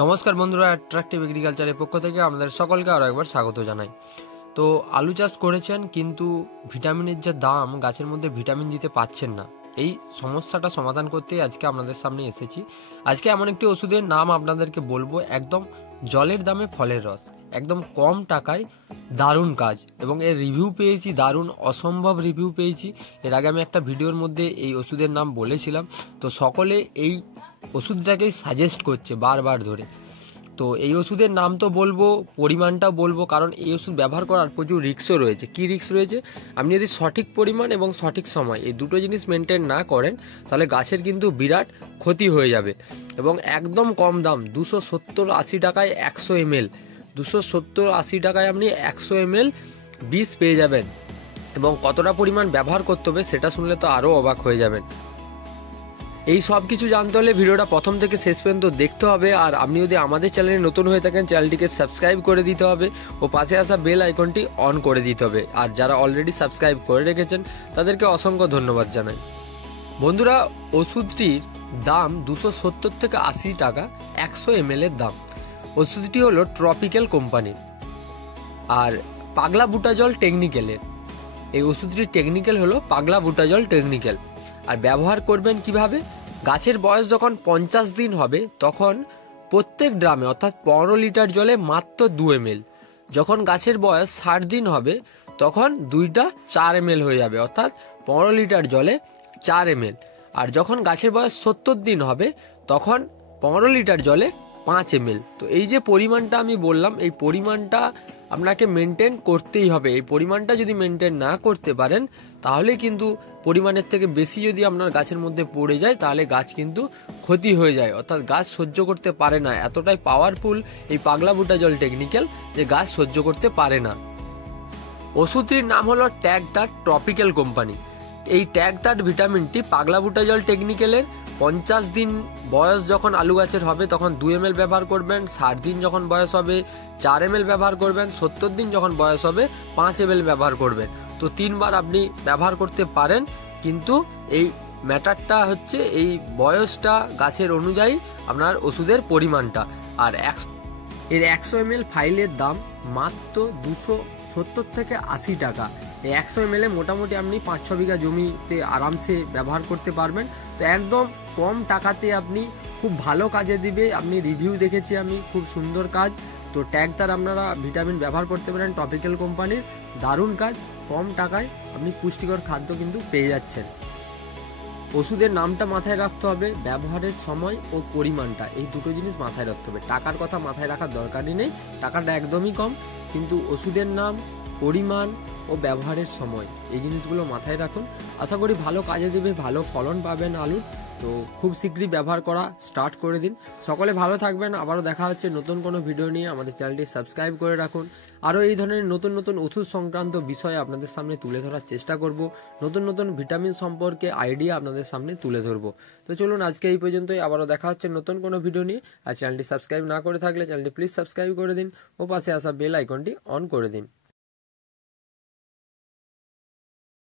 নমস্কার বন্ধুরা, অ্যাট্রাকটিভ এগ্রিকালচারের পক্ষ থেকে আপনাদের সকলকে আরও একবার স্বাগত জানাই। তো আলু চাষ করেছেন কিন্তু ভিটামিনের যে দাম, গাছের মধ্যে ভিটামিন দিতে পাচ্ছেন না, এই সমস্যাটা সমাধান করতেই আজকে আপনাদের সামনে এসেছি। আজকে এমন একটি ওষুধের নাম আপনাদেরকে বলবো, একদম জলের দামে ফলের রস, একদম কম টাকায় দারুণ কাজ, এবং এর রিভিউ পেয়েছি, দারুণ অসম্ভব রিভিউ পেয়েছি। এর আগে আমি একটা ভিডিওর মধ্যে এই ওষুধের নাম বলেছিলাম, তো সকলে এই ওষুধটাকেই সাজেস্ট করছে বারবার ধরে। তো এই ওষুধের নাম তো বলবো, পরিমাণটাও বলবো, কারণ এই ওষুধ ব্যবহার করার প্রচুর রিস্কও রয়েছে। কি রিস্ক রয়েছে? আপনি যদি সঠিক পরিমাণ এবং সঠিক সময় এই দুটো জিনিস মেনটেন না করেন, তাহলে গাছের কিন্তু বিরাট ক্ষতি হয়ে যাবে। এবং একদম কম দাম, 270-80 টাকায় 100 ml, 270-80 টাকায় আপনি 100 ml বীজ পেয়ে যাবেন। এবং কতটা পরিমাণ ব্যবহার করতে হবে সেটা শুনলে তো আরও অবাক হয়ে যাবেন। এই সব কিছু জানতে হলে ভিডিওটা প্রথম থেকে শেষ পর্যন্ত দেখতে হবে। আর আপনি যদি আমাদের চ্যানেলে নতুন হয়ে থাকেন, চ্যানেলটিকে সাবস্ক্রাইব করে দিতে হবে ও পাশে আসা বেল আইকনটি অন করে দিতে হবে। আর যারা অলরেডি সাবস্ক্রাইব করে রেখেছেন তাদেরকে অসংখ্য ধন্যবাদ জানাই। বন্ধুরা, ওষুধটির দাম 270 থেকে 80 টাকা 100 ml এর দাম। ওষুধটি হলো ট্রপিক্যাল কোম্পানির আর পাগলা বুটাজল টেকনিক্যালের। এই ওষুধটির টেকনিক্যাল হলো পাগলা বুটাজল টেকনিক্যাল। আর ব্যবহার করবেন কিভাবে? গাছের বয়স যখন 50 দিন হবে তখন প্রত্যেক ড্রামে অর্থাৎ 15 লিটার জলে মাত্র 2 ml। যখন গাছের বয়স 60 দিন হবে তখন 2টা 4 ml হয়ে যাবে, অর্থাৎ 15 লিটার জলে 4 ml। আর যখন গাছের বয়স 70 দিন হবে তখন 15 লিটার জলে 5 ml। তো এই যে পরিমাণটা আমি বললাম, এই পরিমাণটা আপনাকে মেনটেন করতেই হবে। এই পরিমাণটা যদি মেনটেন না করতে পারেন তাহলে কিন্তু পরিমাণের থেকে বেশি যদি আপনার গাছের মধ্যে পড়ে যায় তাহলে গাছ কিন্তু ক্ষতি হয়ে যায়, অর্থাৎ গাছ সহ্য করতে পারে না। এতটাই পাওয়ারফুল এই পাগলা বুটাজল টেকনিক্যাল যে গাছ সহ্য করতে পারে না। ওষুধটির নাম হলো ট্যাগদার ট্রপিক্যাল কোম্পানি। এই ট্যাগদার ভিটামিনটি পাগলা বুটাজল টেকনিক্যালের 50 দিন বয়স যখন আলু গাছের হবে তখন 2 ml ব্যবহার করবেন, 60 দিন যখন বয়স হবে 4 ml ব্যবহার করবেন, 70 দিন যখন বয়স হবে 5 ml ব্যবহার করবেন। তো 3 বার আপনি ব্যবহার করতে পারেন, কিন্তু এই ম্যাটারটা হচ্ছে এই বয়সটা গাছের অনুযায়ী আপনার ওষুধের পরিমাণটা। আর এর 100 ml ফাইলের দাম মাত্র 270 থেকে 80 টাকা। এই 100 ml মোটামুটি আপনি 5-6 বিঘা জমিতে আরামসে ব্যবহার করতে পারবেন। তো একদম কম টাকাতে আপনি খুব ভালো কাজে দিবে। আপনি রিভিউ দেখেছি আমি, খুব সুন্দর কাজ। তো ট্যাগদার আপনারা ভিটামিন ব্যবহার করতে পারেন, টপিক্যাল কোম্পানির, দারুণ কাজ। কম টাকায় আপনি পুষ্টিকর খাদ্য কিন্তু পেয়ে যাচ্ছেন। ওষুধের নামটা মাথায় রাখতে হবে, ব্যবহারের সময় ও পরিমাণটা, এই দুটো জিনিস মাথায় রাখতে হবে। টাকার কথা মাথায় রাখার দরকারই নেই, টাকাটা একদমই কম, কিন্তু ওষুধের নাম, পরিমাণ ও ব্যবহারের সময়, এই জিনিসগুলো মাথায় রাখুন। আশা করি ভালো কাজে দেবে, ভালো ফলন পাবেন আলুর। তো খুব শীঘ্রই ব্যবহার করা স্টার্ট করে দিন। সকলে ভালো থাকবেন। আবারও দেখা হচ্ছে নতুন কোনো ভিডিও নিয়ে। আমাদের চ্যানেলটি সাবস্ক্রাইব করে রাখুন। আরও এই ধরনের নতুন নতুন ওষুধ সংক্রান্ত বিষয়ে আপনাদের সামনে তুলে ধরার চেষ্টা করব। নতুন নতুন ভিটামিন সম্পর্কে আইডিয়া আপনাদের সামনে তুলে ধরবো। তো চলুন আজকে এই পর্যন্তই, আবারও দেখা হচ্ছে নতুন কোনো ভিডিও নিয়ে। আর চ্যানেলটি সাবস্ক্রাইব না করে থাকলে চ্যানেলটি প্লিজ সাবস্ক্রাইব করে দিন ও পাশে আসা বেল আইকনটি অন করে দিন।